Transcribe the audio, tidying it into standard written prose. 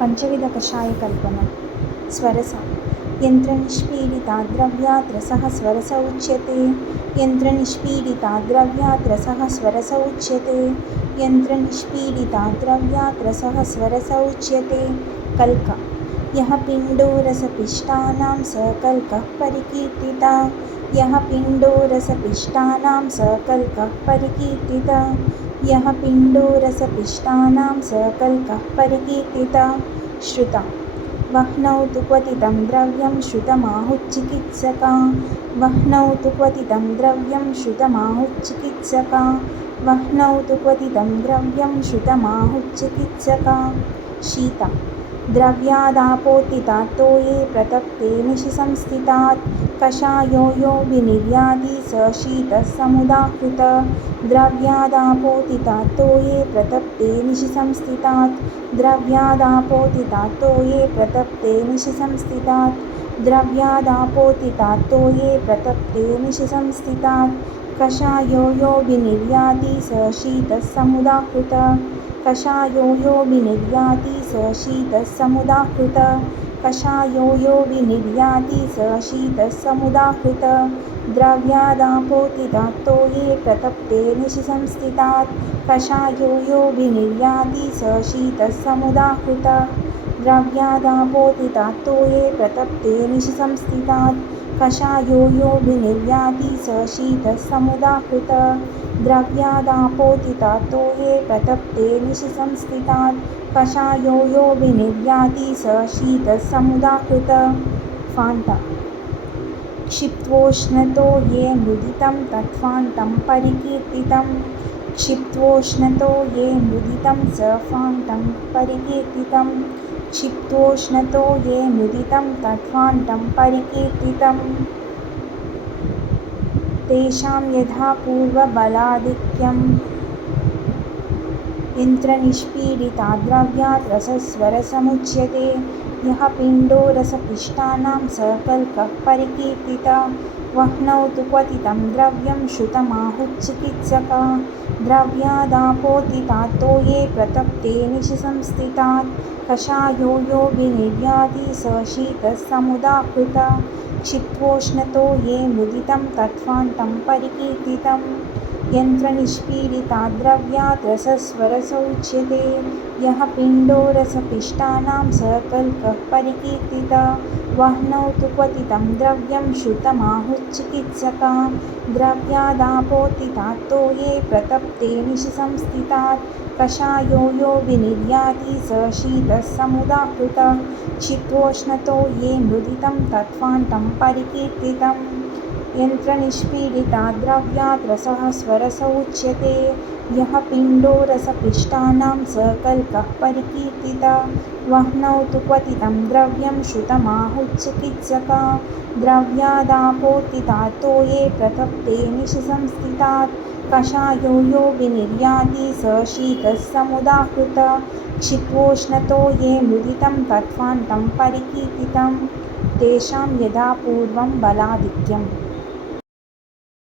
पञ्चविधकषायकल्पना। स्वरस यन्त्रनिष्पीडिता द्रव्यात् रसः स्वरस उच्यते। यन्त्रनिष्पीडिता द्रव्यात् रसः स्वरस उच्यते। यन्त्रनिष्पीडिता द्रव्यात् रसः स्वरस उच्यते। कल्क यः पिण्डो रसपिष्टानां स कल्कः परिकीर्तितः। यः पिण्डो रसपिष्टानां स कल्कः परिकीर्तितः। यः पिण्डो रसपिष्टानां स कल्कः परिकीर्तितः। श्रुता वह्नौ तु क्वथितं द्रव्यं श्रुतमाहुश्चिकित्सका। वह्नौ तु क्वथितं द्रव्यं श्रुतमाहुश्चिकित्सका। वह्नौ तु क्वथितं द्रव्यं श्रुतमाहुश्चिकित्सका। शीता द्रव्यादापोतितात् तोये प्रतप्ते निशि संस्थितात्। कषायो यो विनिर्याति स शीतः समुदाहृतः। द्रव्यादापोतितात् तोये प्रतप्ते निशि संस्थितात्। द्रव्यादापोतितात् तोये प्रतप्ते निशि संस्थितात्। द्रव्यादापोतितात् तोये प्रतप्ते निशि संस्थितात्। कषायो यो विनिर्याति स शीतः समुदाहृतः। कषायो यो विनिर्याति स शीतः समुदाहृतः। कषायो यो विनिर्याति स शीतः समुदाहृतः। द्रव्यादापोतितात् तोये प्रतप्ते निशि संस्थितात्। कषायो यो विनिर्याति स शीतः समुदाहृतः। द्रव्यादापोतितात् तोये प्रतप्ते निशि संस्थितात्। कषायो यो विनिर्याति स शीतः समुदाहृतः। द्रव्यादापोतितात् तोये प्रतप्ते निशि संस्थितात्। कषायो यो विनिर्याति स शीतः समुदाहृतः। फाण्टा क्षिप्त्वोष्णतो ये मुदितं तत्फाण्टं परिकीर्तितं। क्षिप्त्वोष्णतो ये मुदितं स फाण्टं परिकीर्तितं। क्षिप्त्वोष्णतो ये मुदितं तत्फाण्टं परिकीर्तितं। तेषां यथा पूर्वबलाधिक्यं यन्त्रनिष्पीडिता द्रव्यात् रसस्वरसमुच्यते। यः पिण्डो रसपिष्टानां स कल्कः परिकीर्तितः। वह्नौ तु क्वथितं द्रव्यं श्रुतमाहुश्चिकित्सका। द्रव्यादापोतितात् तोये प्रतप्ते निशि संस्थितात्। कषायो यो विनिर्याति स शीतः समुदाहृतः। क्षिप्त्वोष्णतो ये मुदितं तत्फाण्टं परिकीर्तितं। यन्त्रनिष्पीडिता द्रव्यात् रसस्वरस उच्यते। यः पिण्डो रसपिष्टानां स कल्कः परिकीर्तितः। वह्नौ तु क्वथितं द्रव्यं श्रुतमाहुश्चिकित्सका। द्रव्यादापोतितात् तोये प्रतप्ते निशि संस्थितात्। कषायो यो विनिर्याति स शीतः समुदाहृतः। क्षिप्त्वोष्णतो ये मुदितं तत्फाण्टं परिकीर्तितं। यन्त्रनिष्पीडिता द्रव्यात् रसः स्वरस उच्यते। यः पिण्डो रसपिष्टानां स कल्कः परिकीर्तितः। वह्नौ तु क्वथितं द्रव्यं श्रुतमाहुश्चिकित्सका। द्रव्यादापोतितात् तोये प्रतप्ते निशि संस्थितात्। कषायो यो विनिर्याति स शीतः समुदाहृतः। क्षिप्त्वोष्णतो ये मुदितं तत्फाण्टं परिकीर्तितं। तेषां यथा पूर्वं बलाधिक्यं